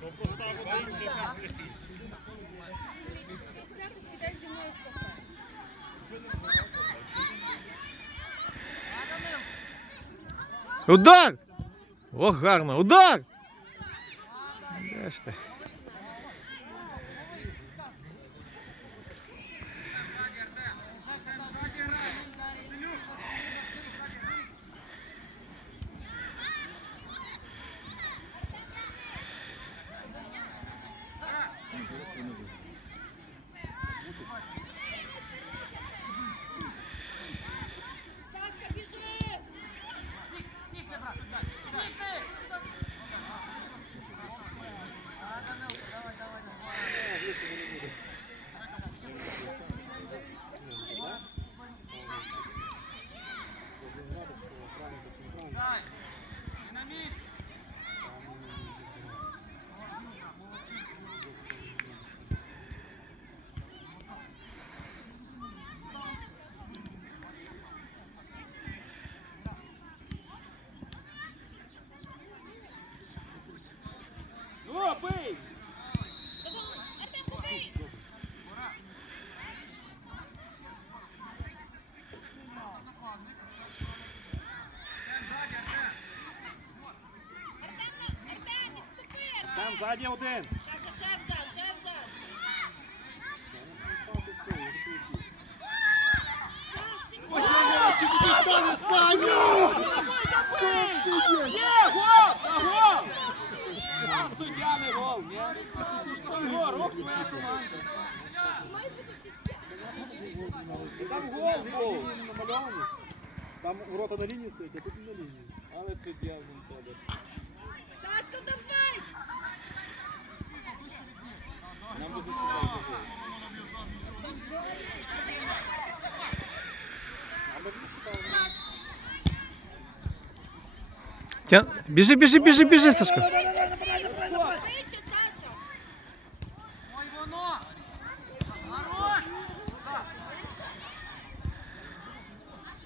То постав один ще без гріхів. Чи чи свято підеш зі мною в кафе? Удар! Ох, гарно! Удар! Де ж ти? Сашка, біжи! О, бий! Там ззаді один. Саша, ще взад, ще взад! Є, гол! Гол! А суддя не гол, ні? О, рух своя команда. Там гол був. Там ворота на лінії стоять, а тут не на лінії. Але суддя в ньому. Сашко, давай! Нам буде сюди забити. Тя... Біжи, біжи, біжи, біжи, Сашко. Швидше, Саша!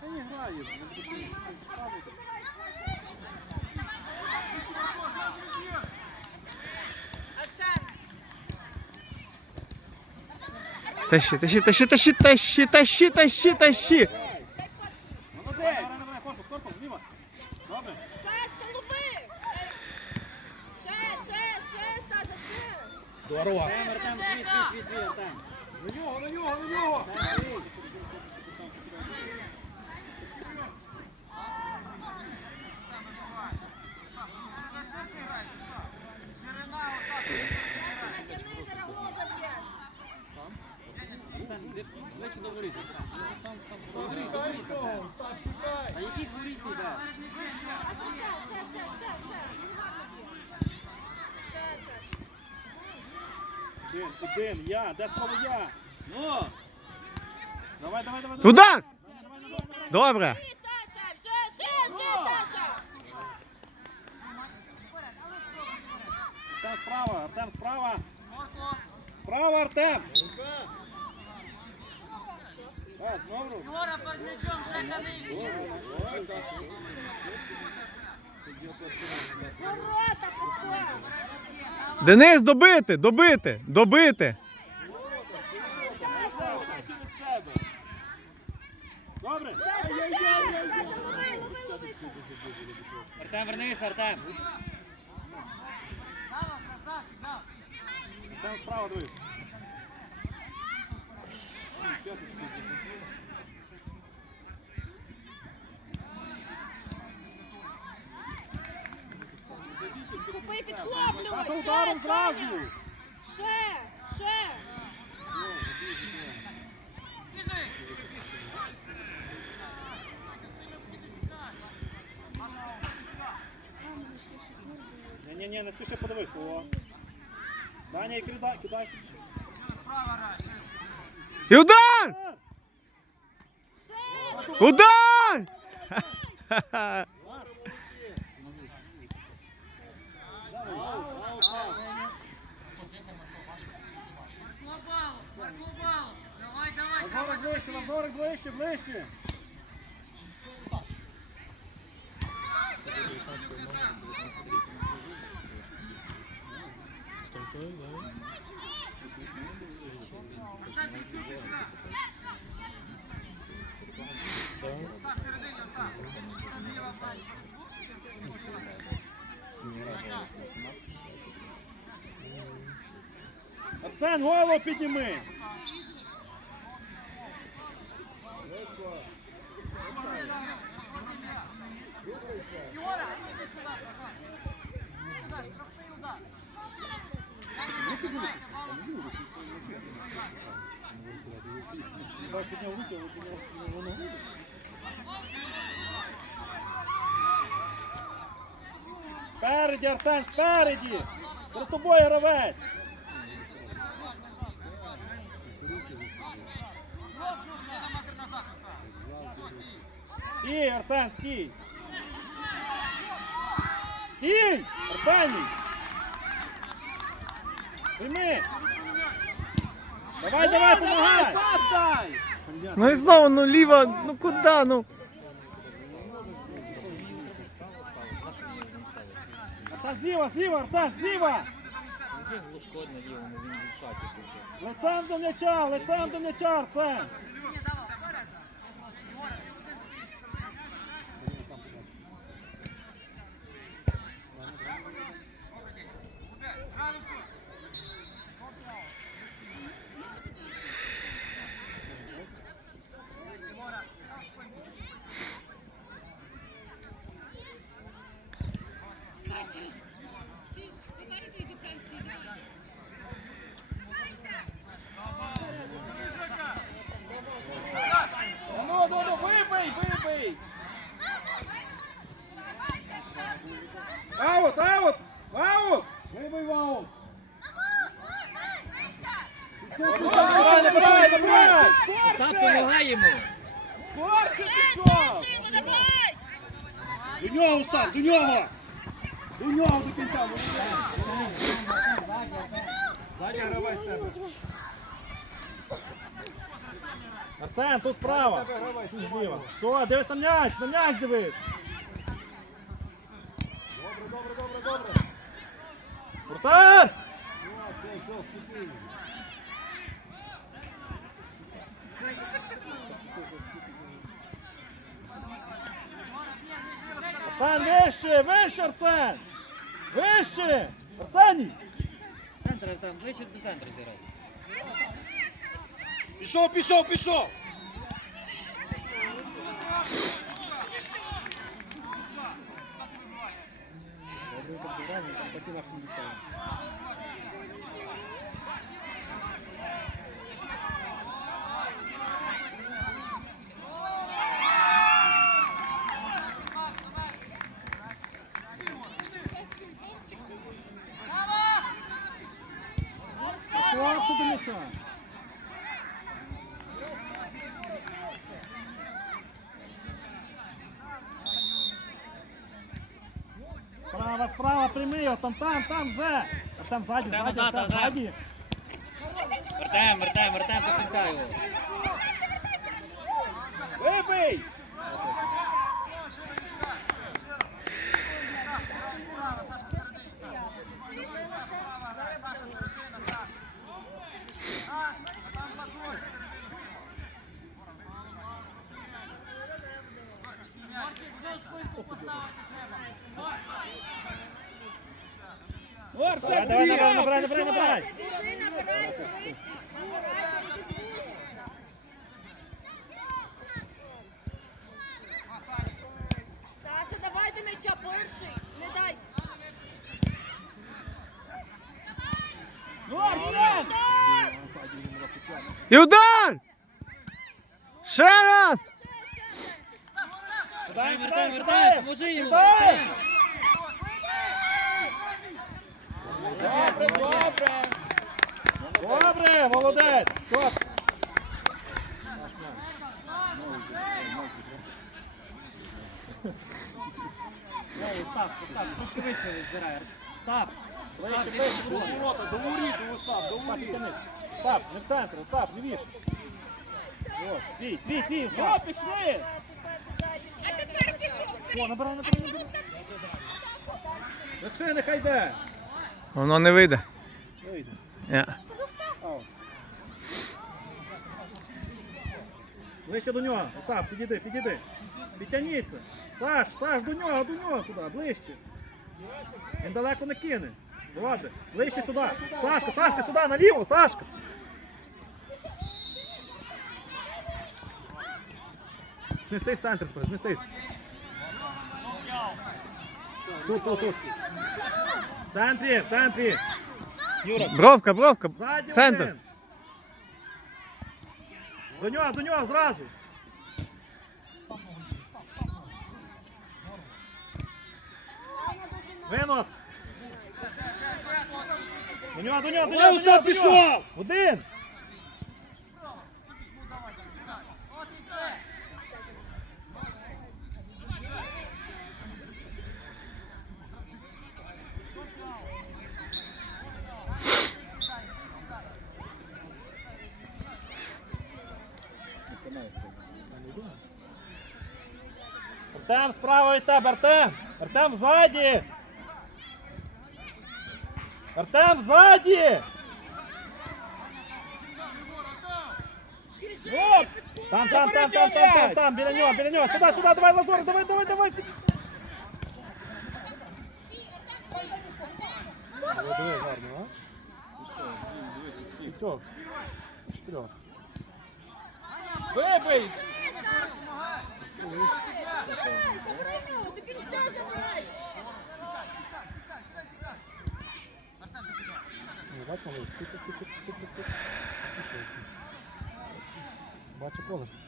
Та не грає, не буде підказувати. Оксан! Тащи, тащи, тащи, тащи, тащи, тащи, тащи, тащи. Молодець! Давай, давай, корпус, корпус, зліва. Добре. Сашка, лови! Е, Ще, ще, ще, Саша, ще! Здорово. Артем, твій, твій, твій, твій, Артем. На нього, на нього, на нього! Натяни, зараз гол заб'єш! Ближче до воріт. Там, там, там. До воріт, до воріт, А яких воріт ти йде? Ще, ще, ще, я, де слово я? Ну! Давай, давай, давай. давай. Удар! Добре. Саша! Ще, ще, ще, Саша! Артем справа, Артем справа. Справа, Артем. Денис, добити, добити, добити. Добре. Артем, вернись, Артем. Артем справа, дивись. П'яточку. Купи підхоплювач! Ще, ударом Саня! зразу. Ще, ще! Ні-ні-ні, не спіши подивись. О. Даня, і кидай, Справа кидай. І удар! Ще! Удар! Назорик ближче, Назорик ближче, ближче. Арсен, голову підніми. Бачиш, підняв руки, але підняв воно груди. Спереді, Арсен, спереді! Перед тобою гравець! Стій, Арсен, стій! Стій! Арсеній! Прийми! Давай, давай, помогай! Ну і знову, ну ліва, ну куди, ну. Арсен, зліва, зліва, Арсен, зліва! Глушко на лівому, він в шаті. Лицем до м'яча, лицем до м'яча, Арсен! Ну, ну, ну, вибий, вибий! Аут, аут! Аут! Вибий в аут! Давай, забирай, забирай! Остап, помагай йому! Скорше Ще, пішов! ще, ще, ну давай! До нього, Остап, до нього! До нього до кінця! Задня гравець тебе. Арсен, тут справа. Все, дивись на м'яч, на м'яч дивись. Добре, добре, добре, добре. Вратар! Арсен, вище, вище, Арсен! Вище! Арсеній! Центр там, ближче до центру зіграй. Пішов, пішов, пішов! Слабше до м'яча. Справа, справа, прямий, там, там, там вже. А там ззаді, Там ззаді, назад, там назад. ззаді. Артем, Артем, Артем, до кінця його. Вибий! Ну, Арсен, Давай, давай, набирай, набирай, набирай. Набирай. Саша, давай до м'яча перший. Не дай. Ну, Арсен! І удар! Ще раз! Сідаємо, Артем, сідаємо. поможи йому! Сідаємо. Артем! Добре, добре! Добре, молодець. Чот. Остап, Остап, трошки вище зіграй. Остап! Вище, вище, до ворота, до воріт, до Остап, до воріт. Остап, не в центр, Остап, лівіше. От, твій, твій, твій, Остап. пішли! А тепер пішов. О, набирай, набирай, набирай. Лише, нехай йде. Воно не вийде. вийде. Ні. Ближче до нього. Остап, підійди, підійди. Підтягніться. Саш, Саш, до нього, до нього туди, ближче. Він далеко не кине. Добре. Ближче сюди. Сашка, Сашка, сюди, наліво, Сашка. Змістись в центр, змістись. Тут, тут, тут. Центрі, в центрі. Юра, Бровка, бровка. Ззаді Центр. один. До нього, до нього, зразу. Винос. До нього, до нього, до нього, до нього, пішов. Один. Артем справа від тебе, Артем! Артем ззаді! Артем ззаді! Оп! Там, там, там, там, там, там, там, біля нього, біля нього. Сюди, сюди, давай, Лазур, давай, давай, давай. Диви, гарно, а? П'ятьох. Чотирьох. Вибий! Кінця забирай. Бачу. Бачу.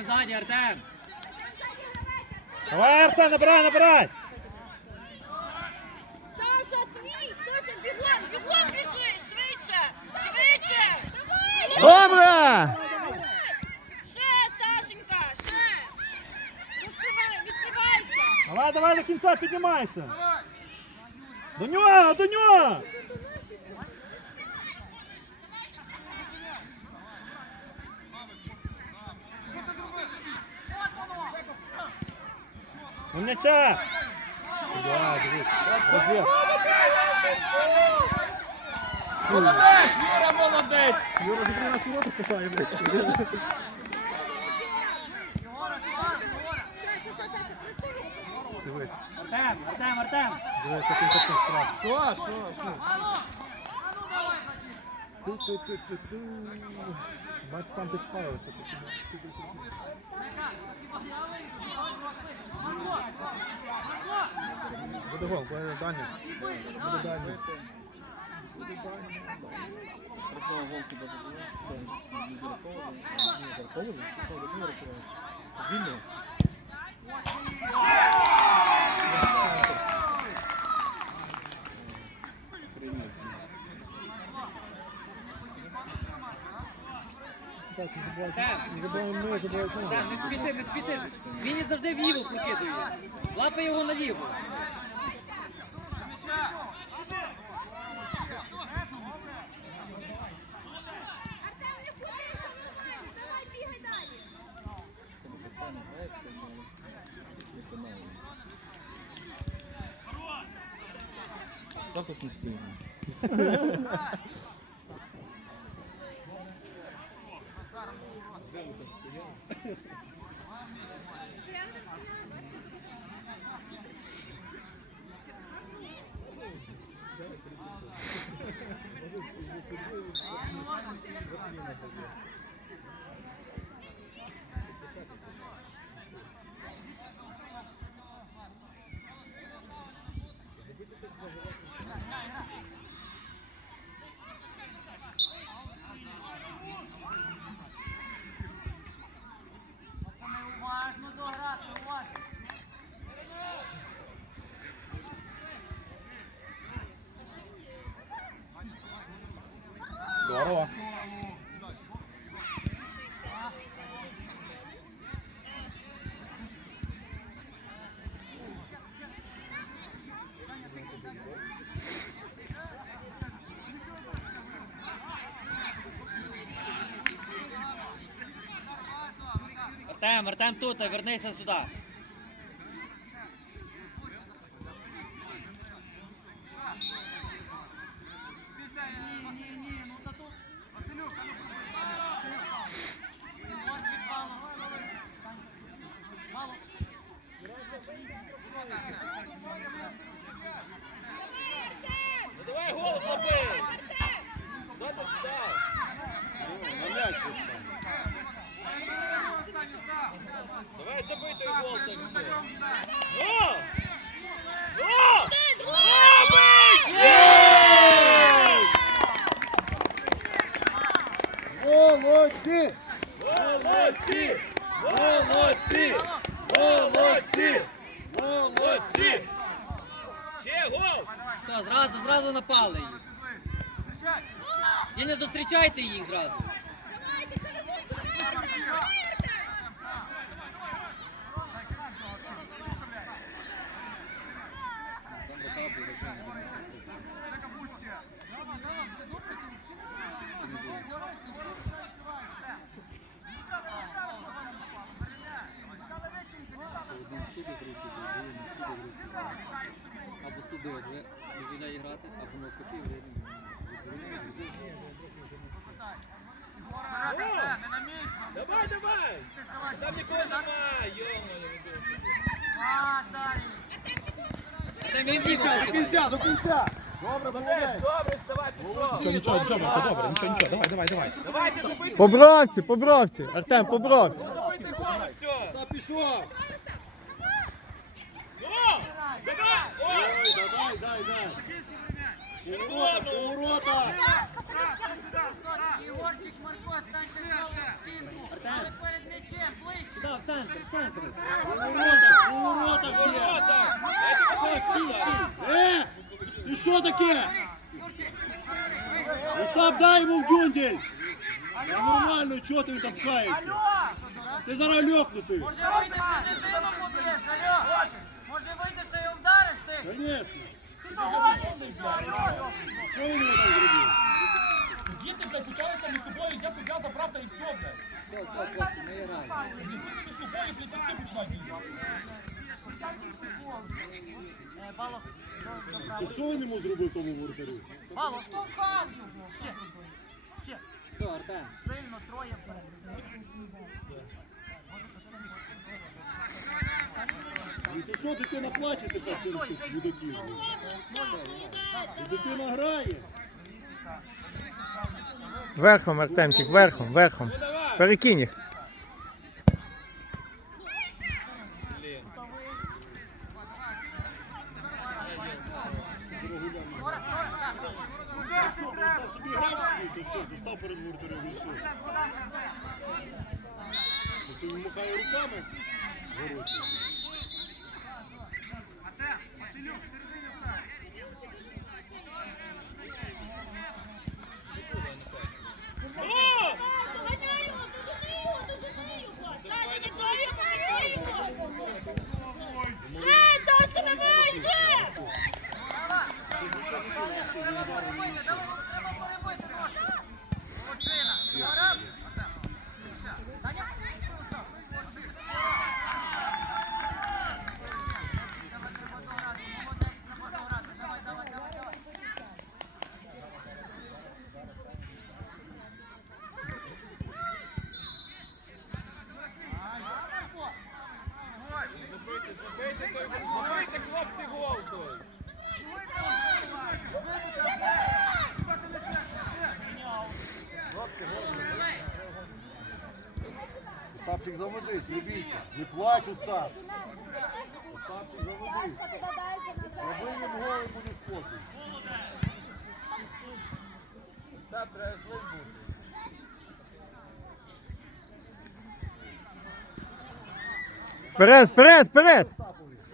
Артем ззаді, Артем. Давай, Арсен, набирай, набирай! Саша, твій! Саша, бігом, бігом біжи! Швидше! Швидше! Добре! Ще, Сашенька, ще! Розкривай, відкривайся! Давай, давай до кінця, піднімайся! До нього, до нього! Ну м'яча! Розв'яз. Молодець, Юра, молодець! Юра, ти нас уроки спасає, блядь. Дивись, Артем, Артем, Артем. дивись, як він потім. Що, що, що? Ту-ту-ту-ту-ту. Бач, сам підправився. Буде гол, буде Даня. Буде Даня. Так, не забувайте. Не забуваємо ми, ми. Артем, не спіши, не спіши. Він завжди вліво прокидує. Лапай його наліво. Сам тут не стою. Здорово. Артем, Артем тут, вернися сюди. Ну давай гол забий! Куди ти став? На м'яч став. Давай забий той гол так все. Ну! Ну! Забий! Молодці! Молодці! Молодці! Молодці! Молодці! Ще гол! Все, зразу, зразу напали їх. І не зустрічайте їх зразу. Одним сюди руки, другим руки. Або сюди вже дозволяє грати, або навпаки вже Давай, давай! Там нікого немає, До кінця, до кінця! Добре, молодець! Добре, вставай, пішов. Нічого, нічого, нічого, добре, нічого, нічого, давай, давай, давай. Давайте забити, По бровці, по бровці. Артем, по бровці. забити гол, все. Та пішов! Ну! Давай! О! Ой, Поворота, поворота! Егорчик, Марко, станьте знову в стінку. Але перед м'ячем, ближче. Сюди, в центр, в центр. Поворота, поворота є! Ворота! Дайте пішов сюди. Е! Ти що таке? Остап, дай йому в дюндель! Та нормально, чого ти там пхаєшся? Ти зараз льохнутий! може вийдеш і дитину поб'єш, алло? Може вийдеш і вдариш ти? Конечно! Ти що гониш, чи що, алло? Що він його там зробив? Діти, блядь, почалися між собою, я туди забрав та і все, блядь. Все, все, хлопці, ми граємо. Між собою, блядь, всі починають. Е, що він йому зробив тому воротарю? Балов, штовхав його. Ще, ще. Все, Артем. Сильно, троє вперед. І ти що дитина плаче тепер через тих Дитина грає. Верхом, Артемчик, верхом, верхом. Перекинь їх. Блін. Остап собі грав свій, то що, ти став перед воротарем і що? Ну, то він махає руками в вороті. Ну! Доганяй його, дожени його, дожени його. Саша, не дай його, не його. Ще, Сашка, давай, ще. Треба перебити, давай, треба перебити ножку. Молодчина. Грав? Даня? Давай, треба дограти. Молодець, треба дограти. Давай, давай, давай, давай. Забийте, забийте той гол. Забийте, хлопці, гол той. Остапчик, заводись, не бійся. Не плач, Остап. Остапчик, заводись. Роби їм гол буде спокій. Так, треба злий бути. Вперед, вперед, вперед!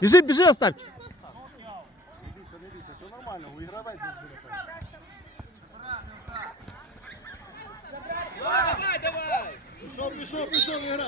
Біжи, біжи, Остапчик. Не бійся, не бійся, все нормально, у ігравець буде так. Давай, давай! Пішов, пішов, пішов ігра.